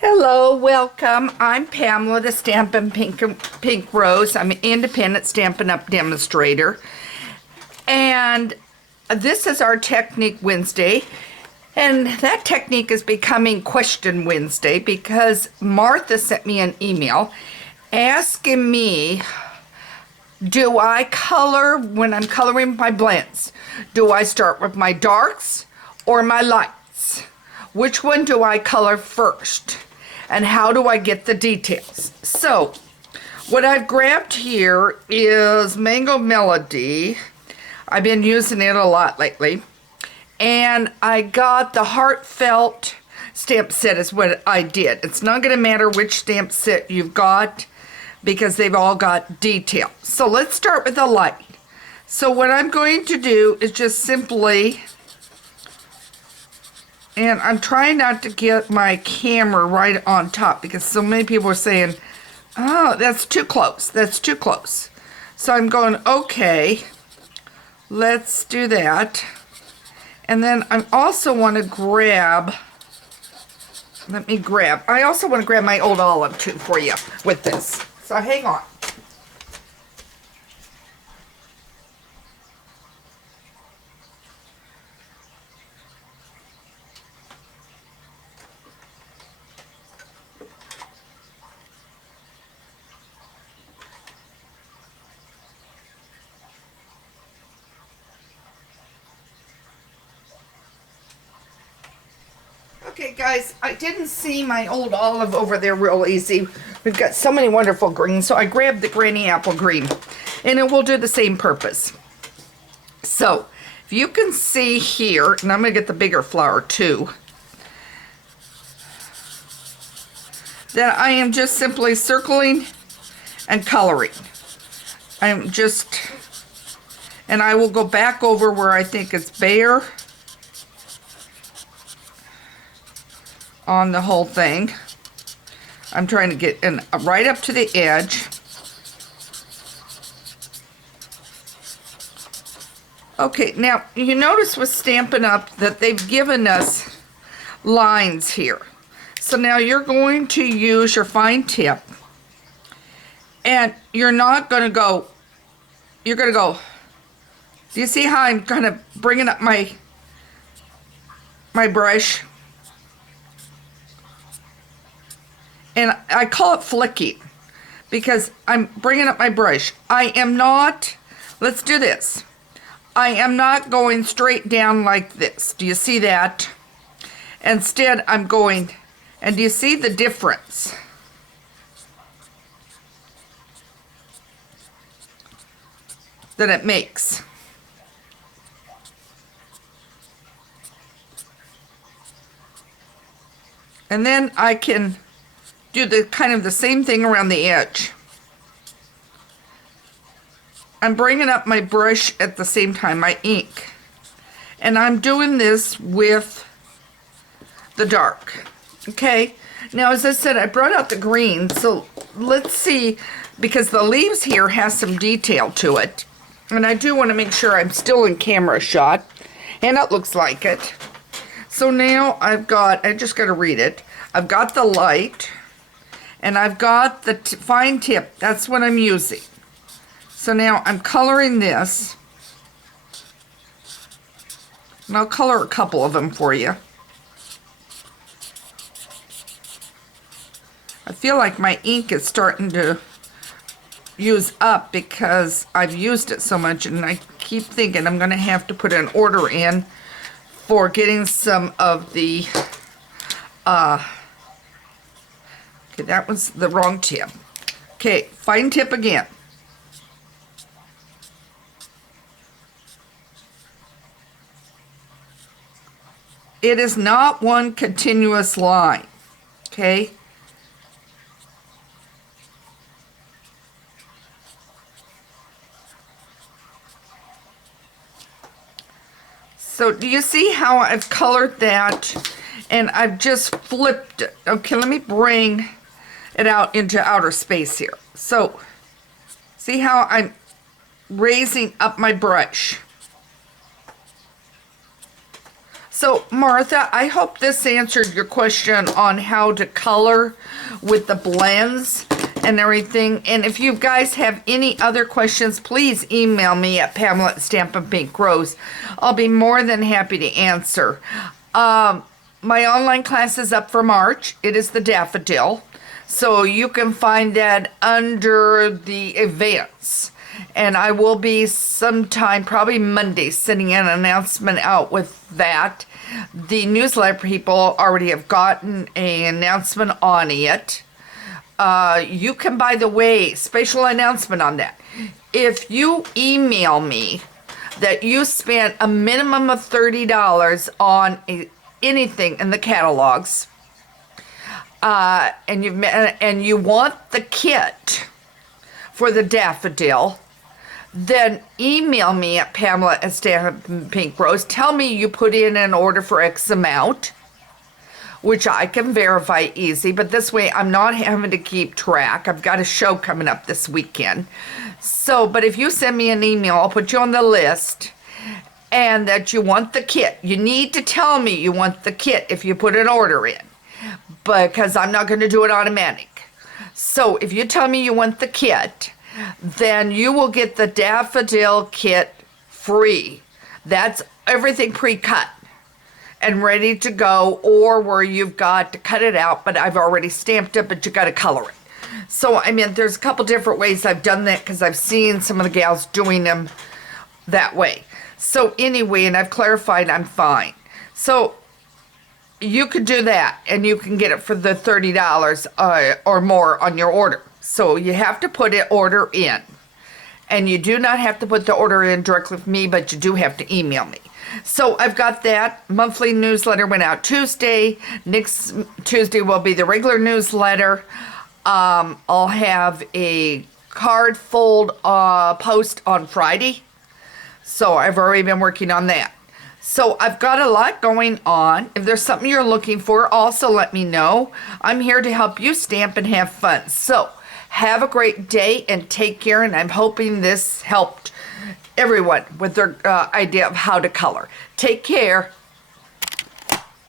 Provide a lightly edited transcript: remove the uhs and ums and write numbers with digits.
Hello, welcome. I'm Pamela, the Stampin' Pink Rose. I'm an independent Stampin' Up! Demonstrator. And this is our Technique Wednesday. And that technique is becoming Question Wednesday because Martha sent me an email asking me, do I color when I'm coloring my blends? Do I start with my darks or my lights? Which one do I color first? And how do I get the details? So, what I've grabbed here is Mango Melody. I've been using it a lot lately. And I got the Heartfelt stamp set is what I did. It's not going to matter which stamp set you've got because they've all got detail. So let's start with the light. So what I'm going to do is just simply, and I'm trying not to get my camera right on top because so many people are saying, oh, that's too close. That's too close. So I'm going, okay, let's do that. And then I also want to grab, I also want to grab my old olive too for you with this. So hang on. Okay guys, I didn't see my old olive over there real easy. We've got so many wonderful greens, so I grabbed the Granny Apple Green, and it will do the same purpose. So, if you can see here, and I'm going to get the bigger flower too, that I am just simply circling and coloring. I'm just, and I will go back over where I think it's bare on the whole thing. I'm trying to get in right up to the edge. Okay, now you notice with Stampin' Up! That they've given us lines here. So now you're going to use your fine tip, and you're not going to go, you're going to go, do you see how I'm kind of bringing up my brush? And I call it flicking because I'm bringing up my brush. I am not, let's do this. I am not going straight down like this. Do you see that? Instead, I'm going, and do you see the difference? That it makes. And then I can do the kind of the same thing around the edge. I'm bringing up my brush at the same time, my ink. And I'm doing this with the dark. Okay? Now, as I said, I brought out the green, so let's see, because the leaves here has some detail to it. And I do want to make sure I'm still in camera shot. And it looks like it. So now I've got, I just got to read it. I've got the light. And I've got the fine tip. That's what I'm using. So now I'm coloring this. And I'll color a couple of them for you. I feel like my ink is starting to use up because I've used it so much, and I keep thinking I'm going to have to put an order in for getting some of the okay, that was the wrong tip. Okay, fine tip again. It is not one continuous line, okay? So do you see how I've colored that? And I've just flipped it. Okay, let me bring it out into outer space here. So, see how I'm raising up my brush? So, Martha, I hope this answered your question on how to color with the blends and everything. And if you guys have any other questions, please email me at Pamela@Stampin' Pink Rose. I'll be more than happy to answer. My online class is up for March. It is the Daffodil. So you can find that under the events. And I will be sometime, probably Monday, sending an announcement out with that. The newsletter people already have gotten an announcement on it. You can, by the way, special announcement on that. If you email me that you spent a minimum of $30 on anything in the catalogs, and you want the kit for the Daffodil, then email me at Pamela@Stampin' Pink Rose. Tell me you put in an order for X amount, which I can verify easy, but this way I'm not having to keep track. I've got a show coming up this weekend. So, but if you send me an email, I'll put you on the list, and that you want the kit. You need to tell me you want the kit if you put an order in, because I'm not going to do it automatic. So if you tell me you want the kit, then you will get the Daffodil kit free. That's everything pre-cut and ready to go, or where you've got to cut it out, but I've already stamped it, but you got to color it. So, I mean, there's a couple different ways I've done that because I've seen some of the gals doing them that way. So anyway, and I've clarified I'm fine. So you could do that, and you can get it for the $30 or more on your order. So you have to put an order in. And you do not have to put the order in directly with me, but you do have to email me. So I've got that. Monthly newsletter went out Tuesday. Next Tuesday will be the regular newsletter. I'll have a card fold post on Friday. So I've already been working on that. So I've got a lot going on. If there's something you're looking for, also let me know. I'm here to help you stamp and have fun. So have a great day and take care. And I'm hoping this helped everyone with their idea of how to color. Take care.